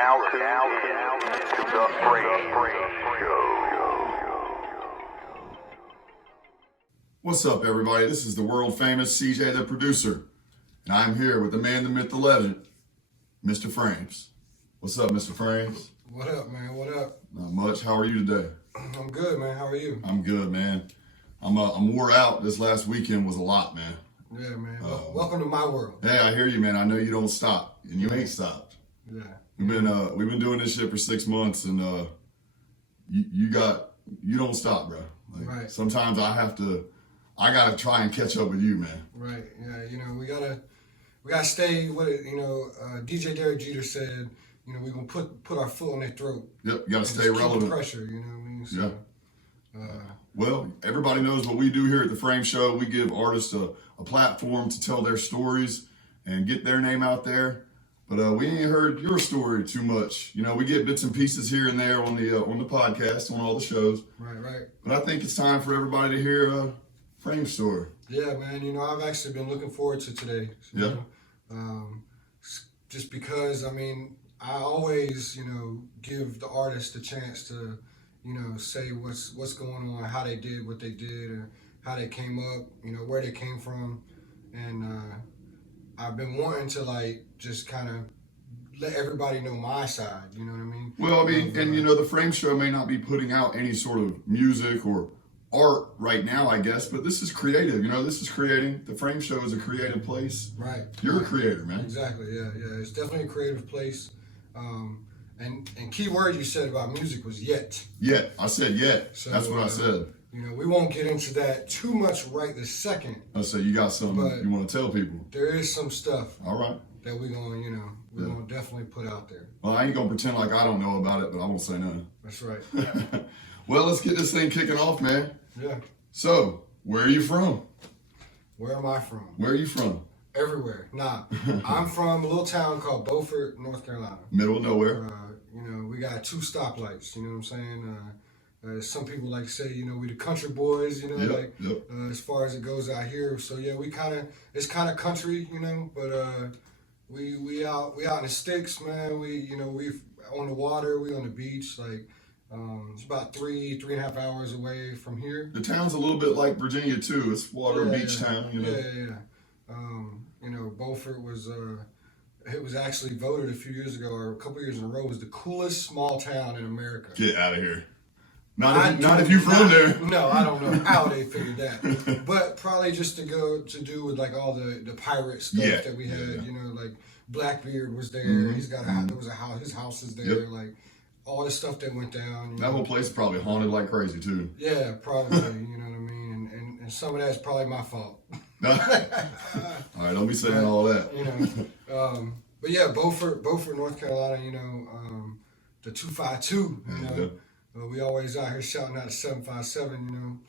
now tuned in to the FrameZ Show. What's up, everybody? This is the world famous CJ the producer, and I'm here with the man, the myth, the legend, Mr. FrameZ. What's up, Mr. FrameZ? What up, man? What up? Not much. How are you today? I'm good, man. How are you? I'm good, man. I'm wore out. This last weekend was a lot, man. Yeah, man. Welcome to my world. Hey, I hear you, man. I know you don't stop, and you ain't stopped. Yeah. We've been doing this shit for 6 months, and you don't stop, bro. Like, right. Sometimes I gotta try and catch up with you, man. Right. Yeah. We gotta stay with it. DJ Derek Jeter said, we're gonna put our foot on their throat. Yep. You gotta stay relevant. Keep the pressure. You know what I mean? So, yeah. Well, everybody knows what we do here at the Frame Show. We give artists a platform to tell their stories and get their name out there. But we ain't heard your story too much. We get bits and pieces here and there on the podcast, on all the shows. Right. But I think it's time for everybody to hear Frame's story. Yeah, man. I've actually been looking forward to today. Yeah. Just because, I always, give the artist a chance to, say what's going on, how they did what they did, and how they came up, where they came from. And I've been wanting to just kind of let everybody know my side, you know what I mean? Well, the Frame Show may not be putting out any sort of music or art right now, I guess, but this is creative. This is creating. The Frame Show is a creative place. Right. You're a creator, man. Exactly. Yeah. It's definitely a creative place. And key word you said about music was yet. Yet. I said yet. So, that's what I said. We won't get into that too much right this second. I said you got something you want to tell people. There is some stuff. All right. That we're gonna definitely put out there. Well, I ain't gonna pretend like I don't know about it, but I won't say nothing. That's right. Well, let's get this thing kicking off, man. Yeah. So, where are you from? Where am I from? Where are you from? Everywhere. Nah, I'm from a little town called Beaufort, North Carolina. Middle of nowhere. We got 2 stoplights. You know what I'm saying? Some people like to say, we the country boys. Yep. As far as it goes out here. So yeah, it's kind of country, but we out in the sticks, man. We on the water. We on the beach. It's about 3.5 hours away from here. The town's a little bit like Virginia too. It's water beach town. Yeah. Beaufort was it was actually voted a few years ago, or a couple years in a row, was the coolest small town in America. Get out of here. Not if you're from there. No, I don't know how they figured that. But probably just to do with all the pirate stuff that we had. Yeah. Blackbeard was there. Mm-hmm. He's got there was a house. His house is there. Yep. All the stuff that went down. That whole place is probably haunted like crazy too. Yeah, probably. You know what I mean? And some of that's probably my fault. All right, don't be saying all that. But yeah, Beaufort, North Carolina. The 252. We always out here shouting out the 757.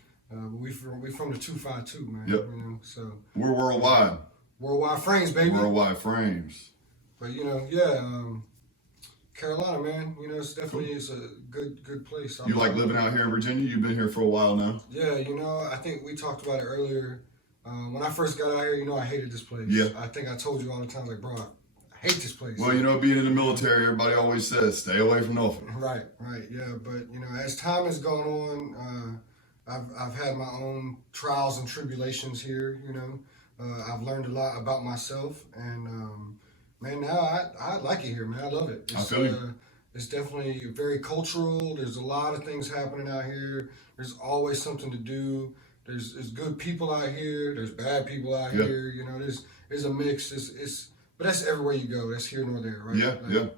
We from the 252, man. Yep. So we're worldwide. Worldwide frames, baby. Worldwide frames. But Carolina, man. It's definitely it's a good place. You like living out here in Virginia? You've been here for a while now. Yeah, I think we talked about it earlier. When I first got out here, I hated this place. Yeah. I think I told you all the time, bro, I hate this place. Well, being in the military, everybody always says, stay away from Norfolk. Right, yeah. But, as time has gone on, I've had my own trials and tribulations here, I've learned a lot about myself, and, man, now I like it here, man. I love it. I feel you. It's definitely very cultural. There's a lot of things happening out here. There's always something to do. There's good people out here. There's bad people out here. There's a mix. But that's everywhere you go. That's here nor there, right? Yeah.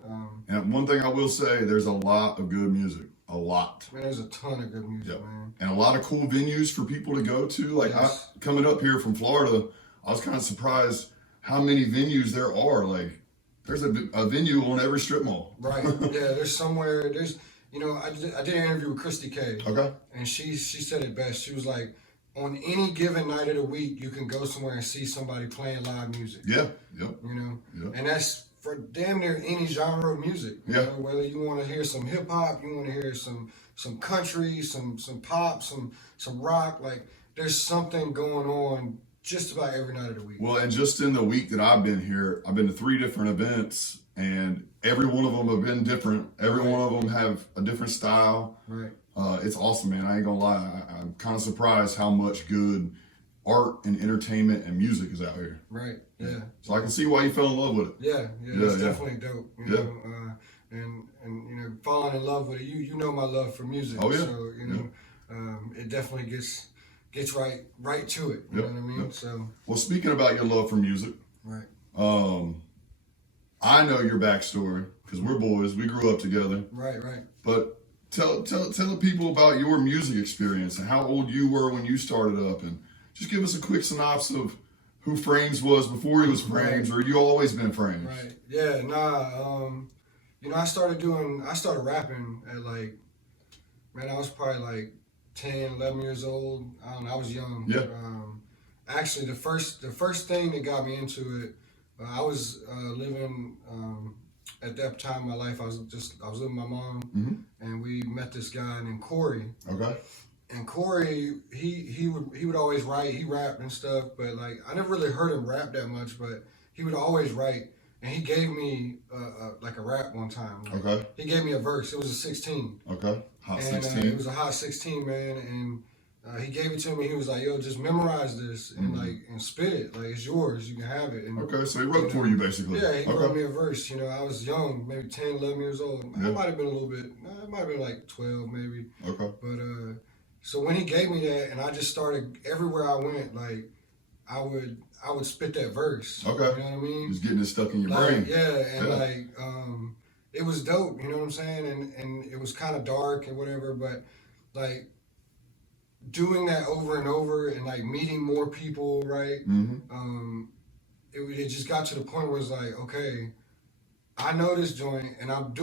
And one thing I will say, there's a lot of good music. A lot. Man, there's a ton of good music, man. And a lot of cool venues for people to go to. Coming up here from Florida, I was kind of surprised how many venues there are. There's a venue on every strip mall. Right. Yeah, there's somewhere. I did an interview with Christy K. Okay. And she said it best. She was like, on any given night of the week, you can go somewhere and see somebody playing live music. Yeah. Yep. And that's for damn near any genre of music. Whether you want to hear some hip hop, you want to hear some country, some pop, some rock. There's something going on just about every night of the week. Well, and just in the week that I've been here, I've been to 3 different events, and every one of them have been different. Every one of them have a different style. Right. It's awesome, man. I ain't gonna lie. I'm kind of surprised how much good art and entertainment and music is out here. Right. Yeah. So I can see why you fell in love with it. Yeah. It's definitely dope. You know, and you know, falling in love with it. You know my love for music. Oh yeah. So you know, it definitely gets right to it. You know what I mean? So. Well, speaking about your love for music, Right. I know your backstory because we're boys. We grew up together. Right. But tell the people about your music experience and how old you were when you started up, and just give us a quick synopsis of who FrameZ was before he was FrameZ, or you always been FrameZ. Right. Yeah. Nah. You know, I started rapping at like, man, I was probably like 10, 11 years old. I don't know. I was young. Yeah. Actually, the first thing that got me into it, I was living at that time in my life. I was living with my mom, and we met this guy named Corey. Okay. And Corey, he would always write. He rapped and stuff, but like I never really heard him rap that much. But he would always write, and he gave me like a rap one time. Like, Okay. He gave me a verse. It was a 16. Okay. Hot And 16. it was a hot 16, man, and he gave it to me. He was like, "Yo, just memorize this and and spit it. Like it's yours. You can have it." And, Okay, so he wrote for you basically. Yeah, he wrote me a verse. You know, I was young, maybe 10, 11 years old. I might have been a little bit. It might have been like 12, maybe. Okay. But so when he gave me that, and I just started everywhere I went, like I would spit that verse. Okay. You know what I mean? Just getting it stuck in your Like, brain. yeah, and like it was dope. You know what I'm saying? And it was kind of dark and whatever, but like doing that over and over and like meeting more people, right? It just got to the point where it's like, okay, I know this joint and I'm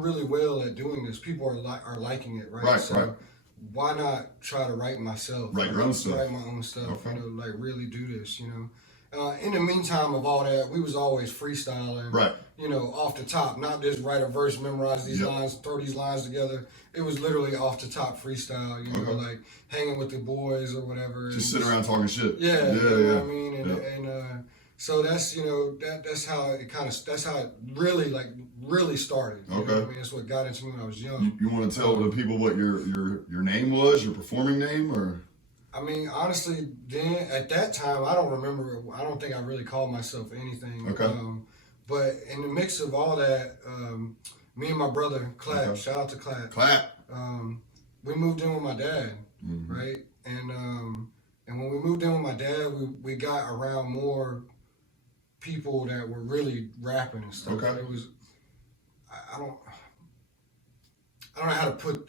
really well at doing this. People are liking it, right? Right, so right. why not try to write myself? Write your own stuff. Write my own stuff. Okay. You know, like really do this. You know. In the meantime of all that, we was always freestyling. Right. You know, off the top, not just write a verse, memorize these lines, throw these lines together. It was literally off the top freestyle, you know, like hanging with the boys or whatever. Just sitting around talking shit. Yeah, you know what I mean? And so that's, you know, that's how it that's how it really started. You know what I mean? That's what got into me when I was young. You want to tell the people what your name was, your performing name, or? I mean, honestly, then at that time, I don't remember. I don't think I really called myself anything. Okay. But in the mix of all that, me and my brother, Clap, shout out to Clap. Clap. We moved in with my dad, right? And when we moved in with my dad, we got around more people that were really rapping and stuff. Okay. It was, I don't know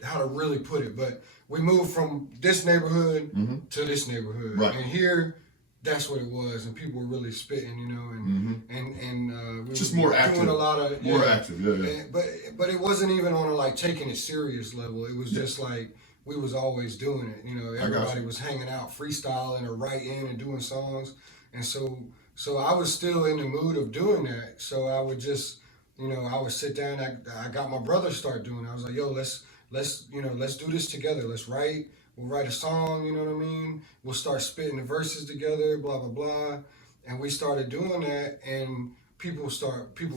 how to really put it, but we moved from this neighborhood to this neighborhood, right. And here, that's what it was, and people were really spitting, you know, and we just were more doing active, a lot of more active, yeah. And, but it wasn't even on a like taking it serious level. It was just like we was always doing it, you know. Everybody was hanging out, freestyling or writing and doing songs, and so I was still in the mood of doing that. So I would just, you know, I would sit down. I got my brother start doing it. I was like, yo, let's do this together. Let's write. We'll write a song, you know what I mean? We'll start spitting the verses together, blah, blah, blah. And we started doing that, and people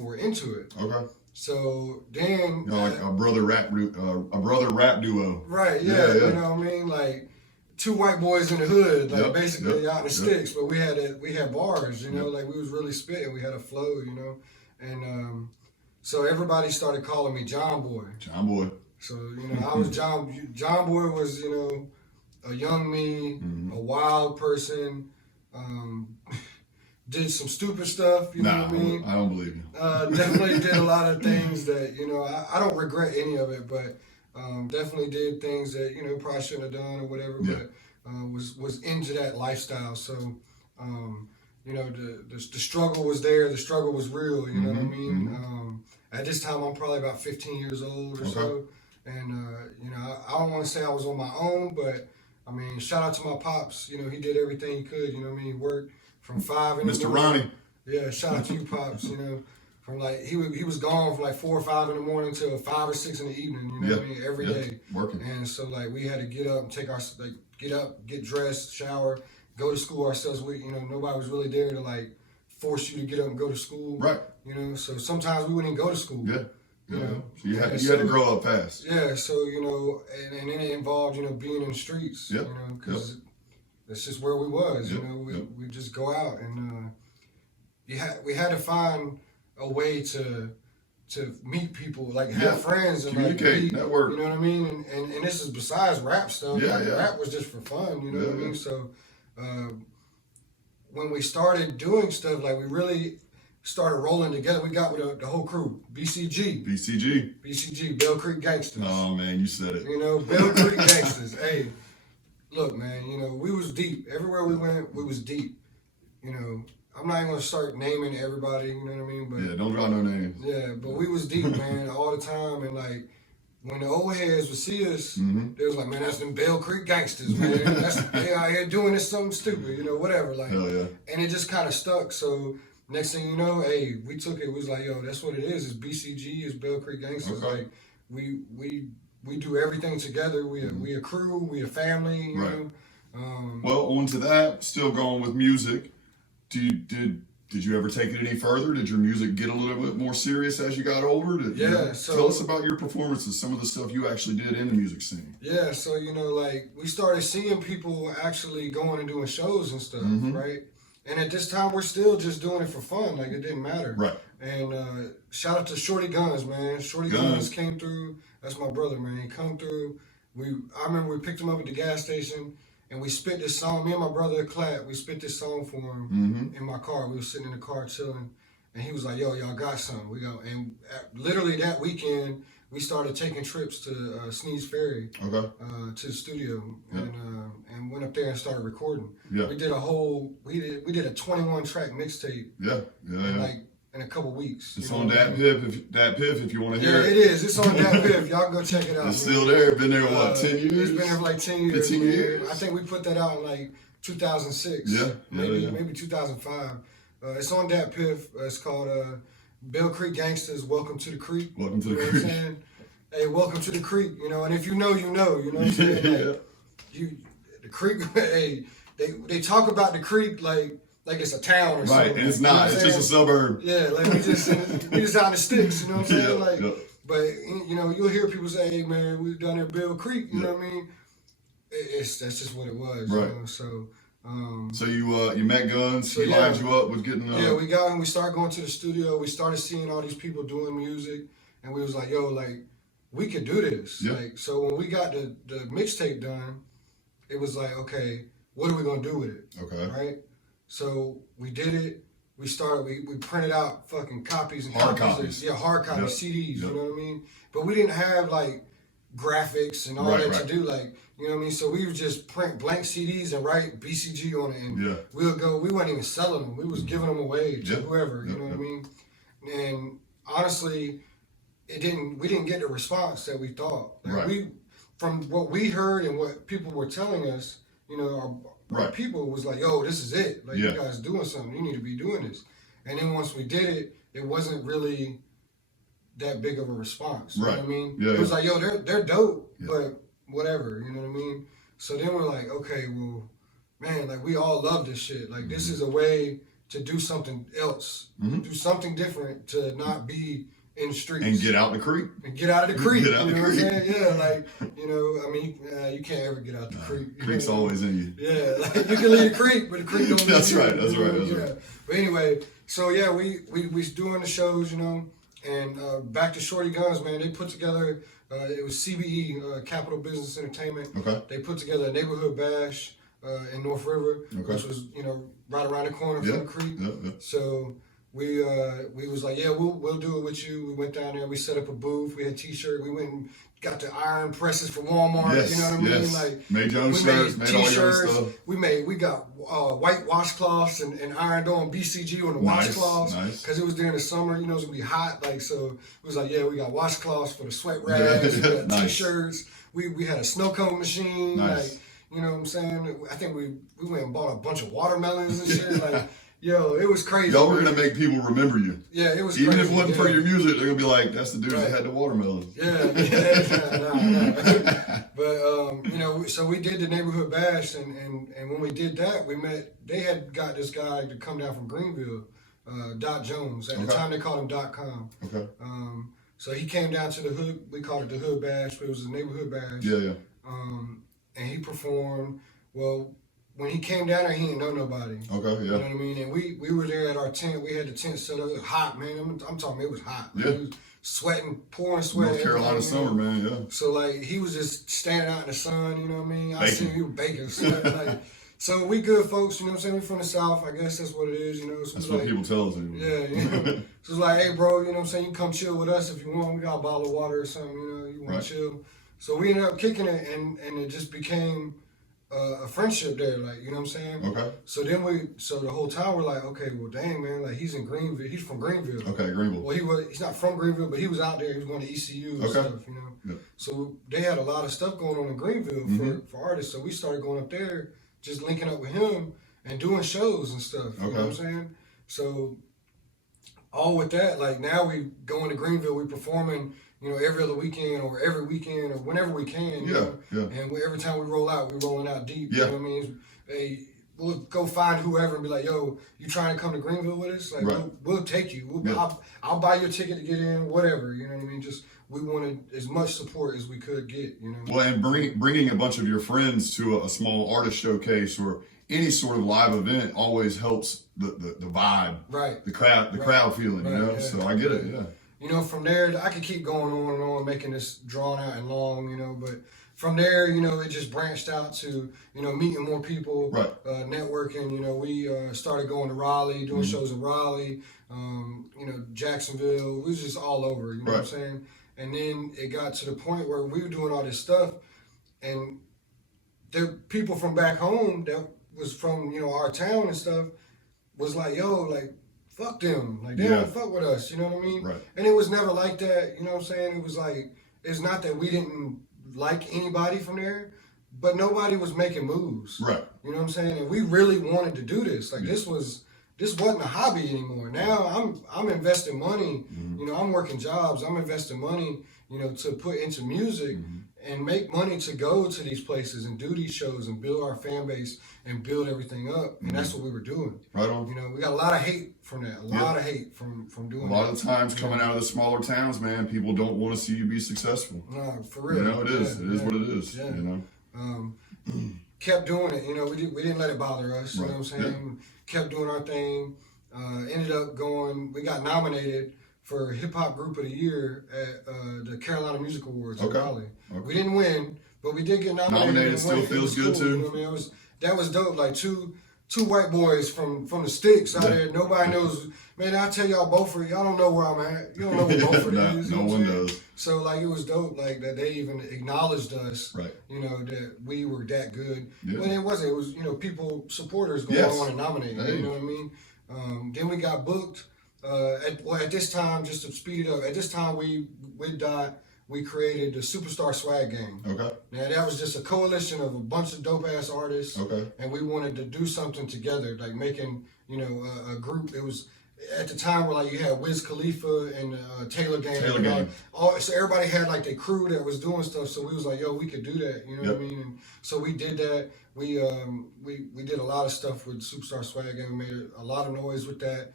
were into it. Okay. So then... You know, like a brother rap duo. Right, yeah. You know what I mean? Like, 2 white boys in the hood, like basically out in the sticks, but we had bars, you know, like we was really spitting. We had a flow, you know? And so everybody started calling me John Boy. John Boy. So, you know, I was John Boy was, you know, a young me, a wild person, did some stupid stuff, you know what I mean? I don't believe you. Definitely did a lot of things that, you know, I don't regret any of it, but definitely did things that, you know, probably shouldn't have done or whatever, but was into that lifestyle. So, you know, the struggle was there, the struggle was real, you know what I mean? At this time, I'm probably about 15 years old or so. And, you know, I don't want to say I was on my own, but, I mean, shout out to my pops. You know, he did everything he could. You know what I mean? He worked from 5 in the morning. Mr. Ronnie. Yeah, shout out to you, pops. You know, from like, he was gone from like 4 or 5 in the morning till 5 or 6 in the evening. You know what I mean? Every day. Working. And so, like, we had to get up and get dressed, shower, go to school ourselves. Nobody was really there to like force you to get up and go to school. Right. So sometimes we wouldn't even go to school. Yeah. You know, so you had to grow up fast. Yeah, so and then it involved being in the streets. Yep. Because that's just where we was. Yep. We just go out and we had to find a way to meet people, like have friends and communicate, network. You know what I mean? And this is besides rap stuff. Yeah, like, rap was just for fun. You know what I mean? So when we started doing stuff, like we really started rolling together. We got with the whole crew, BCG, Bell Creek Gangsters. Oh man, you said it. Bell Creek Gangsters. Hey, look, man, we was deep. Everywhere we went, we was deep. I'm not even gonna start naming everybody, you know what I mean? But yeah, don't draw no names. Yeah, but we was deep, man, all the time. And like when the old heads would see us, they was like, man, that's them Bell Creek Gangsters, man. They out here doing this something stupid, whatever. Like, hell yeah. And it just kind of stuck. So next thing you know, hey, we took it. We was like, yo, that's what it is. It's BCG. It's Bell Creek Gangsters. Okay. Like we do everything together. We a crew. We a family. You know. Well, on to that. Still going with music. Did you ever take it any further? Did your music get a little bit more serious as you got older? Tell us about your performances, some of the stuff you actually did in the music scene. Yeah, so like we started seeing people actually going and doing shows and stuff, right? And at this time, we're still just doing it for fun, like it didn't matter. Right. And shout out to Shorty Guns, man. Shorty Guns came through. That's my brother, man. He come through. I remember we picked him up at the gas station. And we spit this song, me and my brother Clap, we spit this song for him in my car. We were sitting in the car chilling. And he was like, yo, y'all got something. And literally that weekend, we started taking trips to Sneed's Ferry to the studio and went up there and started recording. Yeah. We did a 21 track mixtape. In a couple weeks. It's on Dat Piff if you want to hear it. Yeah, it is. It's on Dat Piff. Y'all go check it out. It's still there. Been there, 10 years? It's been there for like 10 years. 15 years. I think we put that out in like 2006. Maybe 2005. It's on Dat Piff. It's called Bell Creek Gangsters, Welcome to the Creek. Welcome to the Creek. What I'm saying? Hey, welcome to the Creek. And if you know, you know. You know what I'm saying? The Creek, hey, they talk about the Creek like it's a town or something. Right, and it's not. It's just a suburb. Yeah, like we just out in the sticks, you know what I'm saying? But you'll hear people say, "Hey, man, we down there Bell Creek," you know what I mean? That's just what it was, right? So you met Guns. He lined you up with getting. We started going to the studio. We started seeing all these people doing music, and we was like, "Yo, like we could do this." Yeah. Like, so when we got the mixtape done, it was like, okay, what are we gonna do with it? Okay. Right. So we did it. We printed out fucking copies and hard copies. Hard copies, CDs. You know what I mean? But we didn't have like graphics and all that to do. Like, you know what I mean? So we would just print blank CDs and write BCG on it, and we'll go. We weren't even selling them. We was giving them away to whoever. You know what I mean? And honestly, we didn't get the response that we thought. Like from what we heard and what people were telling us, our people was like, yo, this is it. Like, you guys doing something. You need to be doing this. And then once we did it, it wasn't really that big of a response. You know what I mean? It was like, yo, they're dope, but whatever. You know what I mean? So then we're like, okay, well, man, like we all love this shit. Like this is a way to do something else, do something different, to not be in the streets. And get out the creek. And get out of the creek. Get out you know the creek. What I'm saying? Yeah, like, you can't ever get out the creek. Creek's always in you. Yeah, like you can leave the creek, but the creek don't leave That's you. right, that's right. But anyway, so yeah, we doing the shows, and back to Shorty Guns, man, they put together, it was CBE, Capital Business Entertainment. Okay. They put together a neighborhood bash in North River, which was, right around the corner from the creek. So we was like, yeah, we'll do it with you. We went down there, we set up a booth, we had t-shirt, we went and got the iron presses from Walmart, you know what I mean? Like made your own shirts, made all your own stuff. We got white washcloths and ironed on BCG on the washcloths because it was during the summer, it was gonna be hot, like, so it was like, yeah, we got washcloths for the sweat rags, we got t-shirts, we had a snow cone machine, like, you know what I'm saying? I think we went and bought a bunch of watermelons and shit, like. Yo, it was crazy. Y'all were going to make people remember you. Yeah, it was Even crazy. if it wasn't for your music, they're going to be like, that's the dude that had the watermelon. Yeah. But, so we did the neighborhood bash, and when we did that, we met. They had got this guy to come down from Greenville, Dot Jones. At the time, they called him .com. Okay. So he came down to the hood. We called it the hood bash, but it was a neighborhood bash. Yeah. And he performed. Well, when he came down there, he didn't know nobody. Okay. Yeah. You know what I mean? And we were there at our tent. We had the tent set up. It was hot, man. I'm talking. It was hot. Yeah. It was sweating, pouring sweat. North Carolina summer, man. Yeah. So like he was just standing out in the sun. You know what I mean? I Baking. seen he was baking. So we good folks. You know what I'm saying? We from the South. I guess that's what it is. You know. So That's what people tell us. Yeah. You know? So it's like, hey, bro. You know what I'm saying? You can come chill with us if you want. We got a bottle of water or something. You know, you want to chill. So we ended up kicking it, and it just became a friendship there, like, you know what I'm saying? Okay. So then the whole time we're like, okay, well, dang, man, like, he's in Greenville. He's from Greenville. Okay, Greenville. Well, he's not from Greenville, but he was out there. He was going to ECU and stuff, you know? Yeah. So they had a lot of stuff going on in Greenville for artists. So we started going up there, just linking up with him and doing shows and stuff, you know what I'm saying? So all with that, like, now we going to Greenville, we performing, you know, every other weekend or every weekend or whenever we can. You know? And every time we roll out, we're rolling out deep. You know what I mean? Hey, we'll go find whoever and be like, yo, you trying to come to Greenville with us? Like, we'll take you. I'll buy your ticket to get in, whatever. You know what I mean? Just we wanted as much support as we could get, you know? Well, and bringing a bunch of your friends to a small artist showcase or any sort of live event always helps the vibe. Right. The crowd feeling, you know? So I get it, You know, from there, I could keep going on and on, making this drawn out and long, you know, but from there, you know, it just branched out to, you know, meeting more people, networking. You know, we started going to Raleigh, doing shows in Raleigh, you know, Jacksonville. We was just all over, you know what I'm saying? And then it got to the point where we were doing all this stuff, and the people from back home that was from, you know, our town and stuff was like, yo, like, fuck them. Like, they don't fuck with us, you know what I mean? Right. And it was never like that, you know what I'm saying? It was like, it's not that we didn't like anybody from there, but nobody was making moves. Right. You know what I'm saying? And we really wanted to do this. Like, this wasn't a hobby anymore. Now I'm investing money, you know, I'm working jobs, I'm investing money, you know, to put into music and make money to go to these places and do these shows and build our fan base and build everything up. And that's what we were doing. Right on. You know, we got a lot of hate from that. A lot of hate from doing that. A lot of the times coming out of the smaller towns, man, people don't want to see you be successful. No, for real. You know, it is. It is what it is. Yeah. You know? Kept doing it. You know, we didn't let it bother us. You know what I'm saying? Kept doing our thing. Ended up going, we got nominated for Hip Hop Group of the Year at the Carolina Music Awards in Raleigh. We didn't win, but we did get nominated. Nominated still feels good too. You know what I mean? That was dope. Like two white boys from the sticks out there. Nobody knows. Man, I tell y'all, Beaufort, y'all don't know where I'm at. You don't know where Beaufort is. No one does. So like, it was dope. Like that they even acknowledged us. Right. You know that we were that good. Yeah. But it wasn't. It was, you know, supporters going on and nominating. Hey. You know what I mean? Then we got booked. At this time, just to speed it up, at this time with Dot, we created the Superstar Swag Gang. Okay. Now that was just a coalition of a bunch of dope ass artists. Okay. And we wanted to do something together, like making, you know, a group. It was at the time where like you had Wiz Khalifa and Taylor Gang. So everybody had like their crew that was doing stuff. So we was like, yo, we could do that. You know what I mean? And so we did that. We did a lot of stuff with Superstar Swag Gang. We made a lot of noise with that.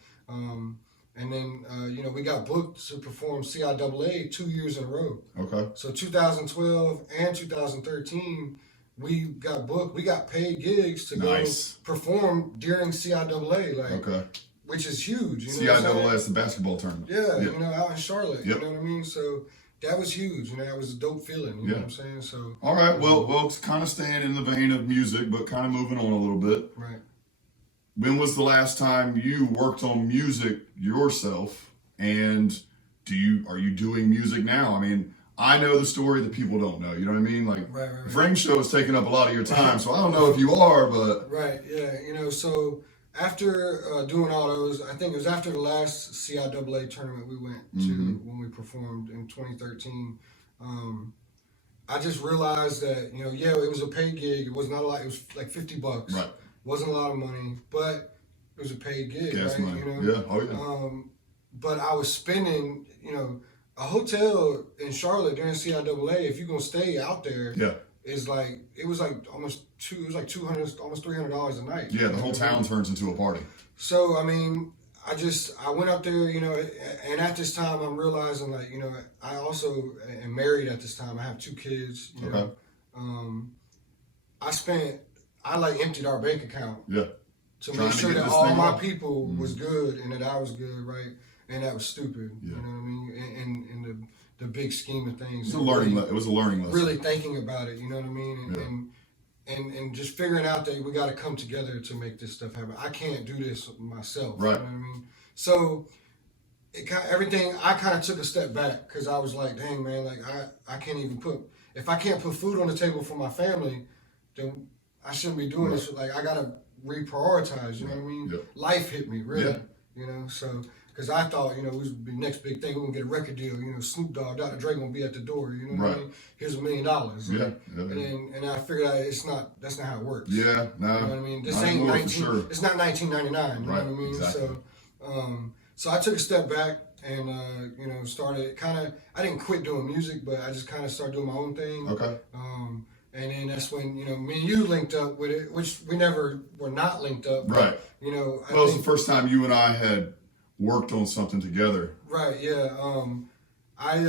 And then, you know, we got booked to perform CIAA 2 years in a row. Okay. So 2012 and 2013, we got booked. We got paid gigs to go perform during CIAA, like, which is huge. You know CIAA is the basketball tournament. Yeah, you know, out in Charlotte. You know what I mean? So that was huge. You know, that was a dope feeling. You know what I'm saying? So. All right. Well, kind of staying in the vein of music, but kind of moving on a little bit. Right. When was the last time you worked on music yourself, and are you doing music now? I mean, I know the story that people don't know. You know what I mean? Like, the Frame Show is taking up a lot of your time, so I don't know if you are, but right, yeah, you know. So after doing all those, I think it was after the last CIAA tournament we went to when we performed in 2013. I just realized that, you know, it was a paid gig. It was not a lot. It was like $50. Right. Wasn't a lot of money, but it was a paid gig, right? Money. You know? Yeah, oh yeah. But I was spending, you know, a hotel in Charlotte during CIAA, if you're going to stay out there, is like it was like like $200, almost $300 a night. Yeah, the whole town turns into a party. So I mean, I went up there, and at this time I'm realizing like, I also am married at this time. I have 2 kids. You know. I like emptied our bank account. Yeah. To make sure that all my people was good and that I was good, right? And that was stupid. Yeah. You know what I mean? In the big scheme of things. It was a learning lesson. Really thinking about it, you know what I mean? And just figuring out that we got to come together to make this stuff happen. I can't do this myself. Right. You know what I mean? So I kind of took a step back because I was like, dang, man, like I can't even if I can't put food on the table for my family, then I shouldn't be doing this. Like, I got to reprioritize, you know what I mean? Yeah. Life hit me, really, Yeah. So, because I thought, it was the next big thing, we're going to get a record deal, Snoop Dogg, Dr. Dre going to be at the door, you know what I mean? Here's $1 million. Yeah. And I figured out that's not how it works. Yeah, no. You know what I mean? This ain't it's not 1999, you know what I mean? Exactly. So I took a step back and, started I didn't quit doing music, but I just kind of started doing my own thing. Okay. And then that's when, me and you linked up with it, which we never were not linked up. Right. But, well, it was the first time you and I had worked on something together. Right, yeah. I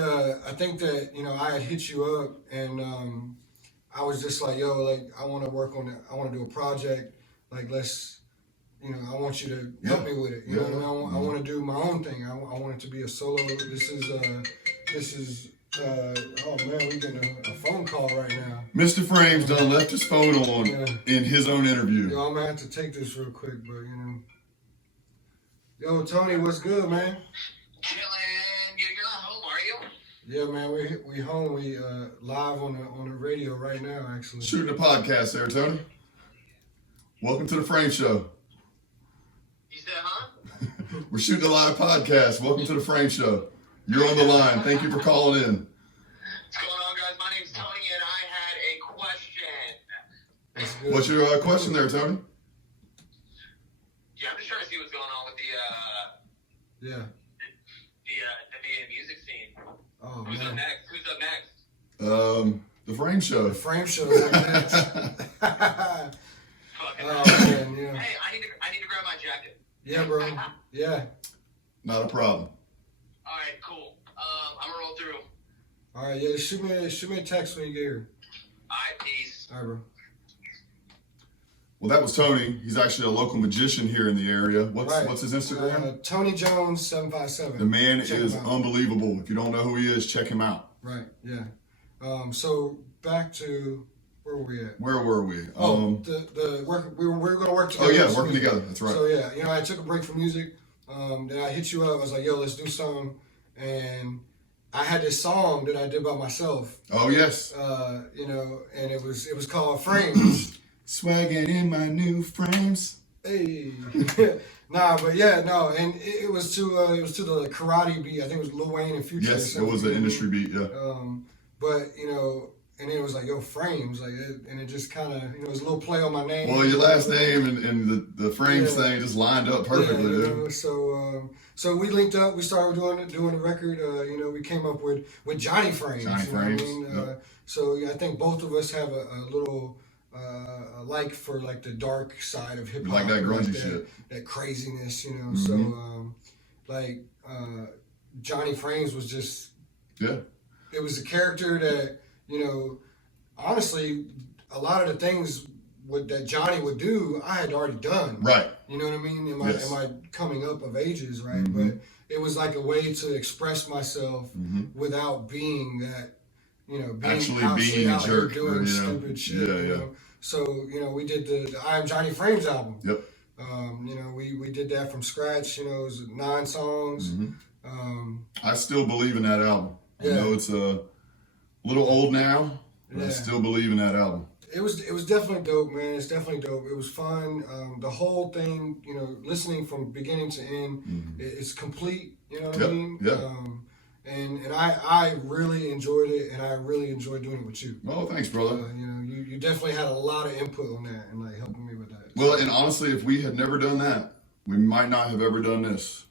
think that, I had hit you up and I was just like, yo, like, I want to work on it. I want to do a project. Like, let's, I want you to help me with it. You know what I mean? I want to do my own thing. I want it to be a solo. This is oh man, we're getting a phone call right now. Mr. Frames done left his phone on in his own interview. Yo, I'm gonna have to take this real quick, but Yo, Tony, what's good, man? Chillin'. You're not home, are you? Yeah, man, we home. We live on the radio right now, actually. Shooting a podcast there, Tony. Welcome to the Frame Show. You said, huh? We're shooting a live podcast. Welcome to the Frame Show. You're on the line. Thank you for calling in. What's going on, guys? My name's Tony, and I had a question. That's good. What's your question there, Tony? Yeah, I'm just trying to see what's going on with the music scene. Oh, Who's man. up next? Who's up next? The Frame Show. The Frame Show is next. Fucking Oh man, yeah. Hey, I need to grab my jacket. Yeah, bro. Yeah. Not a problem. All right, cool. I'm gonna roll through. All right, yeah. Shoot me a text when you get here. All right, peace. All right, bro. Well, that was Tony. He's actually a local magician here in the area. What's his Instagram? Tony Jones 757. The man Check is him out. unbelievable. If you don't know who he is, check him out. Right. Yeah. So back to where were we at? Where were we? The work. We were going to work together. Oh yeah, this working week. together. That's right. So yeah, I took a break from music. Then I hit you up. I was like, yo, let's do something. And I had this song that I did by myself. Oh yes. And it was called FrameZ. Swagging in my new frames. Hey. And it was to the karate beat. I think it was Lil Wayne and Future. Yes, it was an industry beat. Yeah. But and it was like, yo, Frames, like, and it just kind of, it was a little play on my name. Well, your last name and the frames thing just lined up perfectly, dude. So we linked up. We started doing the record. We came up with Johnny Frames. Johnny Frames. Yep. So I think both of us have a little like for like the dark side of hip hop, like that grungy shit, that craziness, Mm-hmm. So Johnny Frames was just It was a character that honestly a lot of the things that Johnny would do, I had already done. Right. You know what I mean? In my coming up of ages, right? Mm-hmm. But it was like a way to express myself without being that. Being a jerk, doing stupid shit. Yeah. So we did the I Am Johnny Frames album. Yep. We did that from scratch. It was 9 songs. Mm-hmm. I still believe in that album. Yeah. I know it's a little old now, but I still believe in that album. It was definitely dope, man. It's definitely dope. It was fun. The whole thing, listening from beginning to end, it's complete. You know what I mean? Yeah. And I really enjoyed it, and I really enjoyed doing it with you. Oh, thanks, brother. You definitely had a lot of input on that and like helping me with that. Well, and honestly, if we had never done that, we might not have ever done this.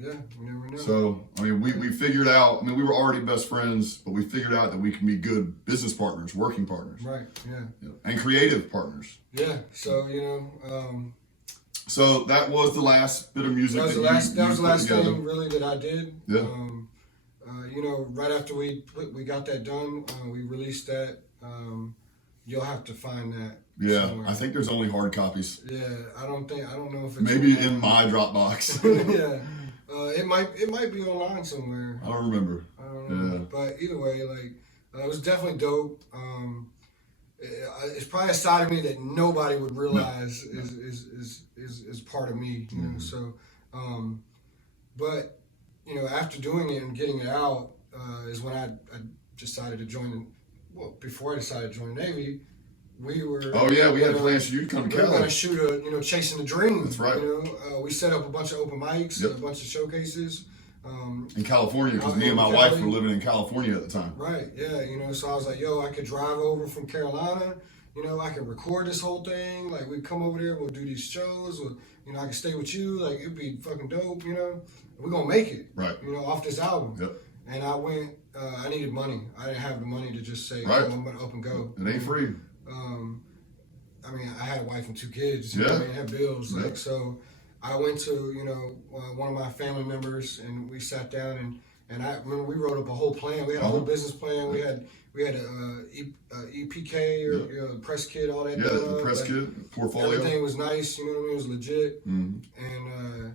Yeah, you never know. So, I mean, we figured out, I mean, we were already best friends, but we figured out that we can be good business partners, working partners. Right, yeah. And creative partners. Yeah, so, so that was the last bit of music. That was the last thing really that I did. Yeah. Right after we got that done, we released that. You'll have to find that. Yeah, somewhere. I think there's only hard copies. Yeah, I don't know if it's maybe in my Dropbox. Yeah, it might be online somewhere. I don't remember. I don't know. Yeah. But either way, it was definitely dope. It's probably a side of me that nobody would realize is part of me. You know, so, but after doing it and getting it out is when I decided to join. Before I decided to join the Navy, we were. Oh yeah, we had plans for you to come to Cali. We were going to shoot a Chasing the Dream. That's right. We set up a bunch of open mics, a bunch of showcases. In California, because me and my wife were living in California at the time. Right. Yeah. So I was like, yo, I could drive over from Carolina. I could record this whole thing. Like, we'd come over there, we'll do these shows. I could stay with you. Like, it'd be fucking dope. We're gonna make it. Right. Off this album. Yep. And I went. I needed money. I didn't have the money to just say, right. "Oh, I'm gonna up and go." It ain't free. I mean, I had a wife and 2 kids. Yeah. I had bills. So I went to one of my family members, and we sat down and I remember we wrote up a whole plan. We had a whole business plan. We had a EPK or press kit, all that. Yeah, the press kit portfolio. Everything was nice. You know what I mean? It was legit. Mm-hmm.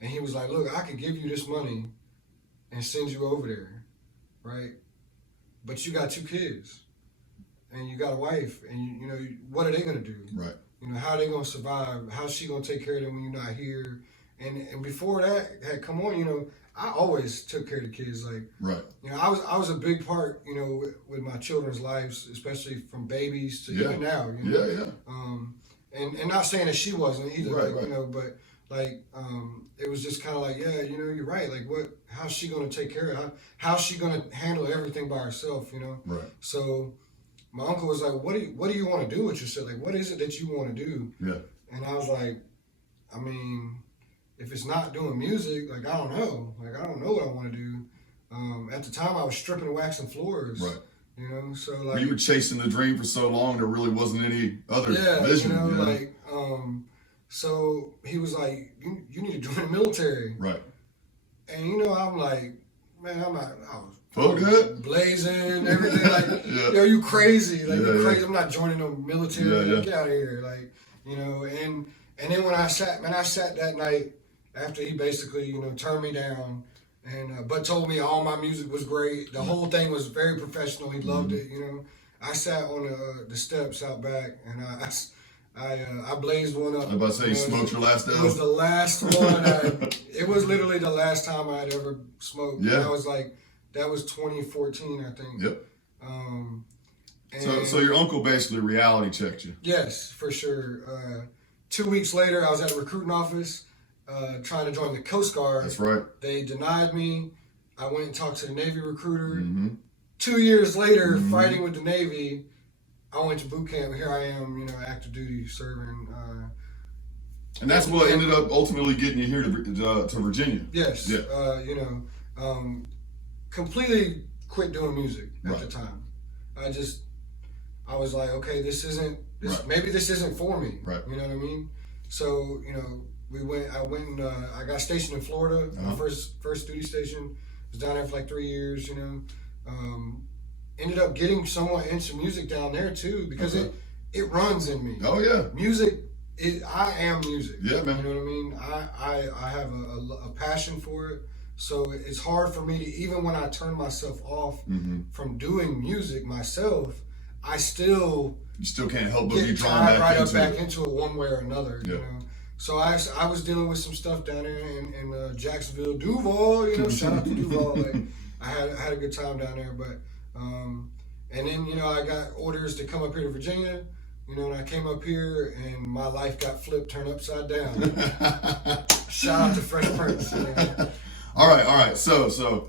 And he was like, "Look, I could give you this money and send you over there, right? But you got 2 kids, and you got a wife, and what are they gonna do? Right. How are they gonna survive? How's she gonna take care of them when you're not here? And before that had come on, I always took care of the kids. Like, right. I was a big part, with my children's lives, especially from babies to even now. Yeah. And not saying that she wasn't either. Right, right. But it was just kind of like, yeah, you're right. Like, how's she gonna take care of? How's she gonna handle everything by herself? Right. So my uncle was like, what do you want to do with yourself? Like, what is it that you want to do? Yeah. And I was like, I mean, if it's not doing music, like, I don't know. Like, I don't know what I want to do. At the time, I was stripping and waxing floors. Right. So like, you were chasing the dream for so long, there really wasn't any other vision. So he was like, you need to join the military. Right. And I'm like, man, I was good, blazing, everything. Like, yeah. You crazy? Like, you're crazy. Yeah. I'm not joining no military. Yeah. Get out of here. Like, And then when I sat that night after he basically turned me down, and but told me all my music was great. The whole thing was very professional. He loved it. I sat on the steps out back, and I blazed one up. I was about to say, you smoked your last It was the last one. It was literally the last time I had ever smoked. Yeah. That was 2014, I think. Yep. So your uncle basically reality checked you. Yes, for sure. 2 weeks later, I was at a recruiting office trying to join the Coast Guard. That's right. They denied me. I went and talked to the Navy recruiter. Mm-hmm. 2 years later, fighting with the Navy, I went to boot camp. Here I am, active duty serving. And that's what ended up ultimately getting you here to Virginia. Yes. Yeah. Completely quit doing music at the time. I was like, okay, maybe this isn't for me. Right. You know what I mean? So, I went and I got stationed in Florida. My first duty station. Was down there for like 3 years, ended up getting somewhat into music down there too, because it runs in me. Oh yeah. Music I am music. Yeah, man. You know what I mean? I have a passion for it. So it's hard for me to, even when I turn myself off from doing music myself, you still can't help but be get drawn tied back into it one way or another. Yeah. So I was dealing with some stuff down there in Jacksonville, Duval. Shout out to Duval. Like, I had a good time down there, but and then I got orders to come up here to Virginia. And I came up here and my life got turned upside down. Shout out to Fresh Prince. All right. So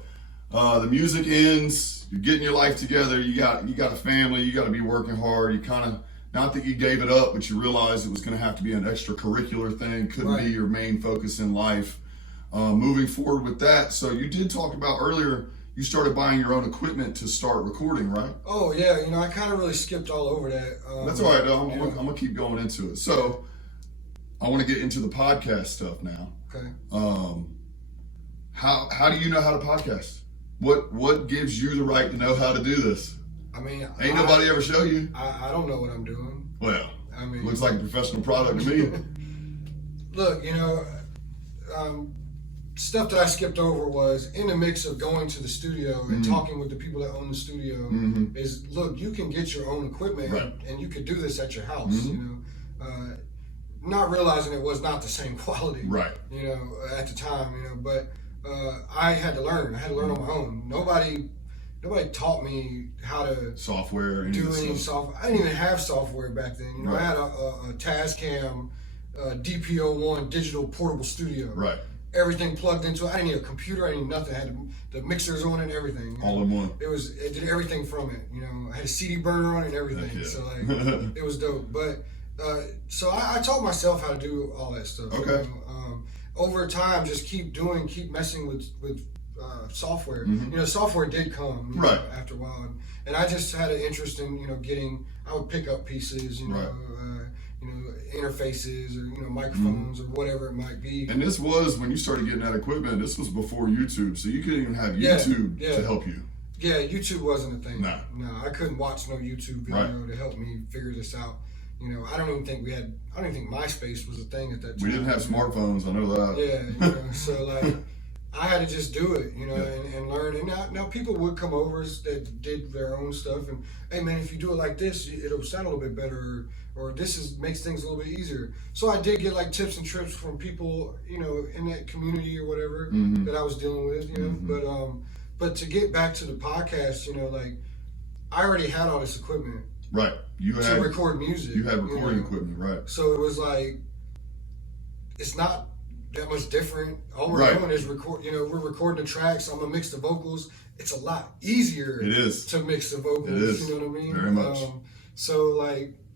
the music ends. You're getting your life together. You got a family. You got to be working hard. You kind of, not that you gave it up, but you realized it was going to have to be an extracurricular thing. Couldn't be your main focus in life. moving forward with that. So you did talk about earlier, you started buying your own equipment to start recording, right? Oh yeah, I kind of really skipped all over that. That's all right, though. I'm gonna keep going into it. So I want to get into the podcast stuff now. Okay. How do you know how to podcast? What gives you the right to know how to do this? I mean, Ain't nobody ever show you. I don't know what I'm doing. Well, I mean, looks like a professional product to me. Look, stuff that I skipped over was in the mix of going to the studio and talking with the people that own the studio. Is look, you can get your own equipment Right. and you could do this at your house. Not realizing it was not the same quality. Right. At the time. But I had to learn. I had to learn on my own. Nobody taught me how to Software. do any software. I didn't even have software back then. Right. I had a Tascam DPO1 digital portable studio. Right. Everything plugged into it. I didn't need a computer. I didn't need nothing. I had the mixers on it and everything. All in one. It did everything from it. I had a CD burner on it and everything. Heck yeah. So it was dope. But so I taught myself how to do all that stuff. Okay. Over time, just keep messing with software. Software did come Right. after a while, and I just had an interest in I would pick up pieces, Right. Interfaces or microphones or whatever it might be. And this was when you started getting that equipment. This was before YouTube, so you couldn't even have YouTube to help you. Yeah, YouTube wasn't a thing. No, I couldn't watch no YouTube video to help me figure this out. I don't even think MySpace was a thing at that time. We didn't have smartphones. I know that. Yeah, so I had to just do it, and learn. And now people would come over that did their own stuff, and hey man, if you do it like this, it'll sound a little bit better, or this makes things a little bit easier. So I did get tips and trips from people, in that community or whatever that I was dealing with, But to get back to the podcast, I already had all this equipment. Right. To record music. You had recording equipment, right? So it was it's not that much different. All we're doing is record. We're recording the tracks. I'm gonna mix the vocals. It's a lot easier. It is to mix the vocals. It is. You know what I mean? Very much. So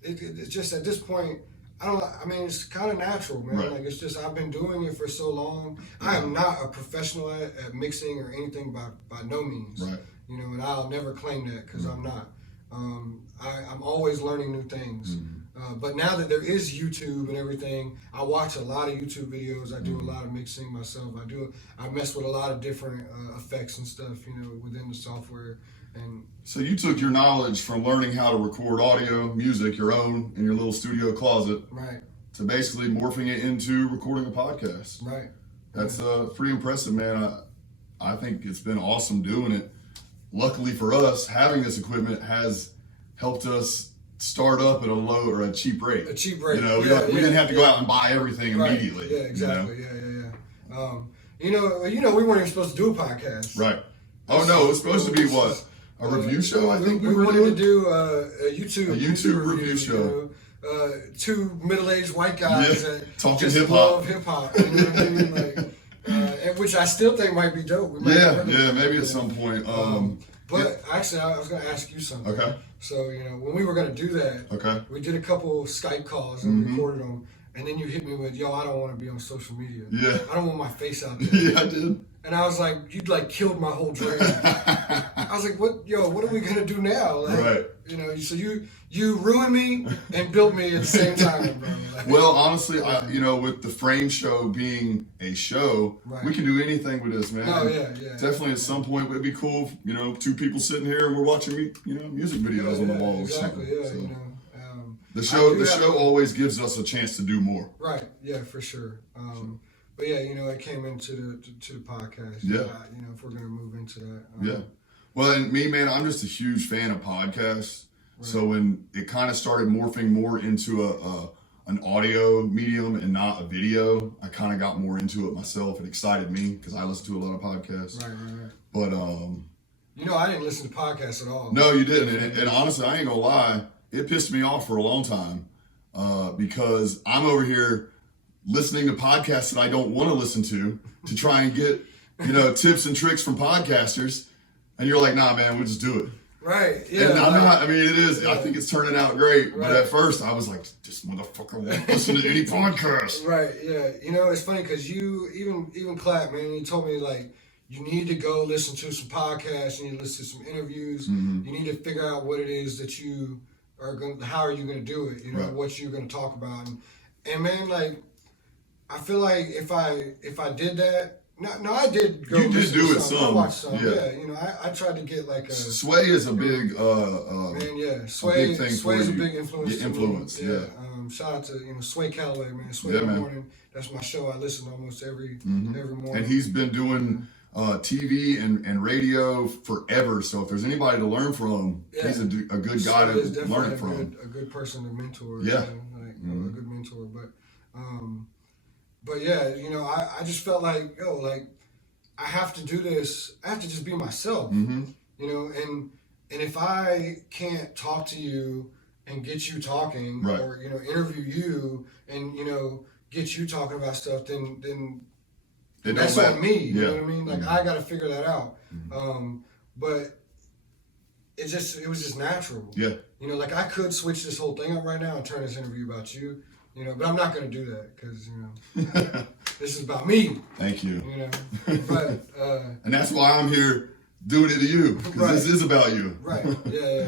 it's just at this point, it's kind of natural, man. Right. It's just I've been doing it for so long. I am not a professional at mixing or anything by no means. Right. And I'll never claim that because I'm not. I'm always learning new things. But now that there is YouTube and everything, I watch a lot of YouTube videos. I do a lot of mixing myself. I mess with a lot of different effects and stuff, within the software. And so you took your knowledge from learning how to record audio, music, your own, in your little studio closet, right, to basically morphing it into recording a podcast. Right. That's pretty impressive, man. I think it's been awesome doing it. Luckily for us, having this equipment has helped us start up at a cheap rate. A cheap rate. We didn't have to go out and buy everything immediately. Yeah, exactly. Yeah. We weren't even supposed to do a podcast. Right. Oh no, it was supposed to be what? A review show, I think we wanted to do a YouTube review show. Two middle-aged white guys that talking just hip-hop. love hip-hop. You know what I mean? And which I still think might be dope. Maybe at some point. But actually, I was going to ask you something. Okay. So, when we were going to do that, we did a couple Skype calls and recorded them. And then you hit me with, I don't want to be on social media. Yeah. I don't want my face out there. Yeah, I did. And I was like, you'd killed my whole dream. I was like, what are we going to do now? Right. So you ruined me and built me at the same time, bro. Well, honestly, with the Frame Show being a show, we can do anything with this, man. Oh, yeah. Definitely at some point, it'd be cool, two people sitting here and we're watching, music videos on the wall or something. Exactly, yeah, so. The show always gives us a chance to do more. Right, yeah, for sure. But yeah, it came into the podcast. Yeah. If we're going to move into that. Yeah. Well, and me, man, I'm just a huge fan of podcasts. Right. So when it kind of started morphing more into an audio medium and not a video, I kind of got more into it myself. It excited me because I listen to a lot of podcasts. Right. But I didn't listen to podcasts at all. No, you didn't. And honestly, I ain't gonna lie, it pissed me off for a long time because I'm over here listening to podcasts that I don't want to listen to try and get tips and tricks from podcasters, and you're like, nah, man, we'll just do it. Right. Yeah. And I mean, it is. I think it's turning out great. Right. But at first, I was like, this motherfucker won't listen to any podcast. Right. Yeah. You know, it's funny because you even Clap, man. You told me like you need to go listen to some podcasts. You need to listen to some interviews. Mm-hmm. You need to figure out what it is that you are going. How are you going to do it? You know, Right. what you're going to talk about. And man, like I feel like if I did that. No, I did go. You did listen do to it some. some. I watched some. Yeah. Yeah. You know, I tried to get like a. Sway is a big, Man, yeah, Sway. big thing Sway for is a you. big influence. Your to influence, me. yeah. Shout out to Sway Calloway, man. Sway Yeah, in the man. morning. That's my show. I listen almost every Mhm. morning. And he's been doing TV and radio forever. So if there's anybody to learn from, Yeah. he's a good Sway guy to is definitely learn it from. a good person to mentor. Yeah. Like a good mentor. But yeah, I just felt like like I have to do this. I have to just be myself. Mm-hmm. And if I can't talk to you and get you talking, Right. or interview you and get you talking about stuff, then It that's don't on matter. me. You Yeah. know what I mean? Like I got to figure that out. But it was just natural. Yeah. Like I could switch this whole thing up right now and turn this interview about you. But I'm not going to do that because this is about me. Thank you. But And that's why I'm here doing it to you, because Right. this is about you. right, yeah.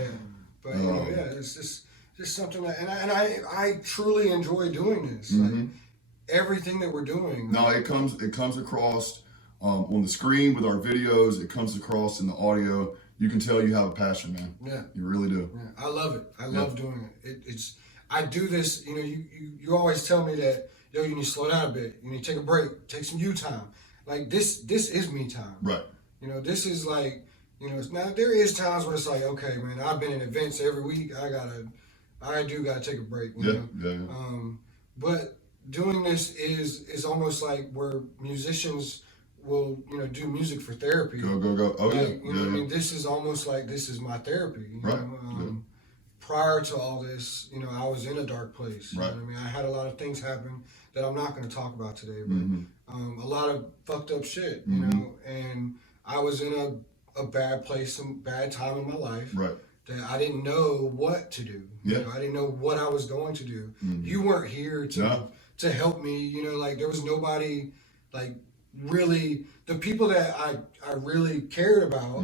But it's just something that, and I truly enjoy doing this. Like everything that we're doing. No, it comes across on the screen with our videos. It comes across in the audio. You can tell you have a passion, man. Yeah. You really do. Yeah, I love it. I love doing it. I do this. You always tell me that you need to slow down a bit. You need to take a break. Take some you time. Like this is me time. Right. This is like now there is times where it's like, okay, man, I've been in events every week. I do gotta take a break. You know? Yeah. But doing this is almost like where musicians will do music for therapy. Go. Oh, Like, yeah. you know what I mean? This is almost like this is my therapy. Right. Prior to all this, I was in a dark place. You Right. know what I mean? I had a lot of things happen that I'm not going to talk about today, but Mm-hmm. a lot of fucked up shit, you know? And I was in a bad place, some bad time in my life. Right. That I didn't know what to do. Yeah. I didn't know what I was going to do. You weren't here to help me. Like there was nobody, like really the people that I really cared about.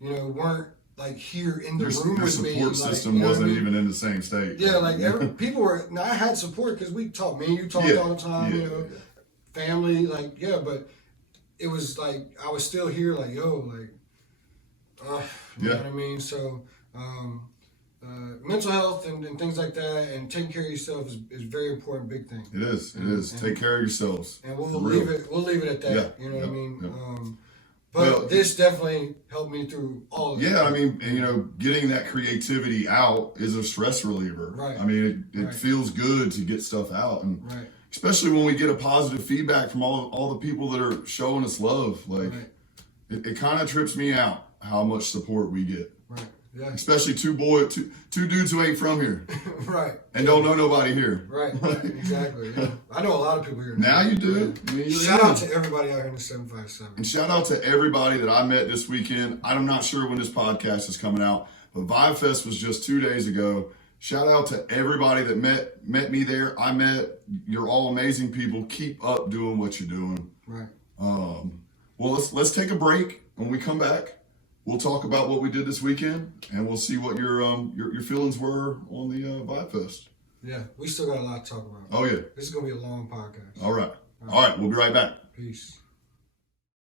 Weren't like here in the room Your with me. support Like, system you know what I wasn't mean? even in the same state. Yeah, like people were. Now I had support because we talked. Me and you talked Yeah. all the time. Yeah, Family, like but it was like I was still here. Like you know what I mean. So mental health and things like that, and taking care of yourself is very important, big thing. It is. It is. Take care of yourselves. And we'll For leave real. it. We'll leave it at that. Yeah, You know what I yeah, mean. yeah. But Well, this definitely helped me through all of it. Yeah, I mean, and, getting that creativity out is a stress reliever. Right. I mean, it Right. feels good to get stuff out, and Right. especially when we get a positive feedback from all the people that are showing us love. Like, Right. it kind of trips me out how much support we get, Right. Yeah. especially two dudes who ain't from here Right. and don't know nobody here. Right. Exactly. Yeah. I know a lot of people here. Now you do. I mean, you're Shout in. out to everybody out here in the 757. And shout out to everybody that I met this weekend. I'm not sure when this podcast is coming out, but Vibe Fest was just 2 days ago. Shout out to everybody that met me there. You're all amazing people. Keep up doing what you're doing. Right. Well, let's take a break. When we come back, we'll talk about what we did this weekend, and we'll see what your feelings were on the Vibe Fest. Yeah. We still got a lot to talk about. Oh yeah. This is gonna be a long podcast. All right. We'll be right back. Peace.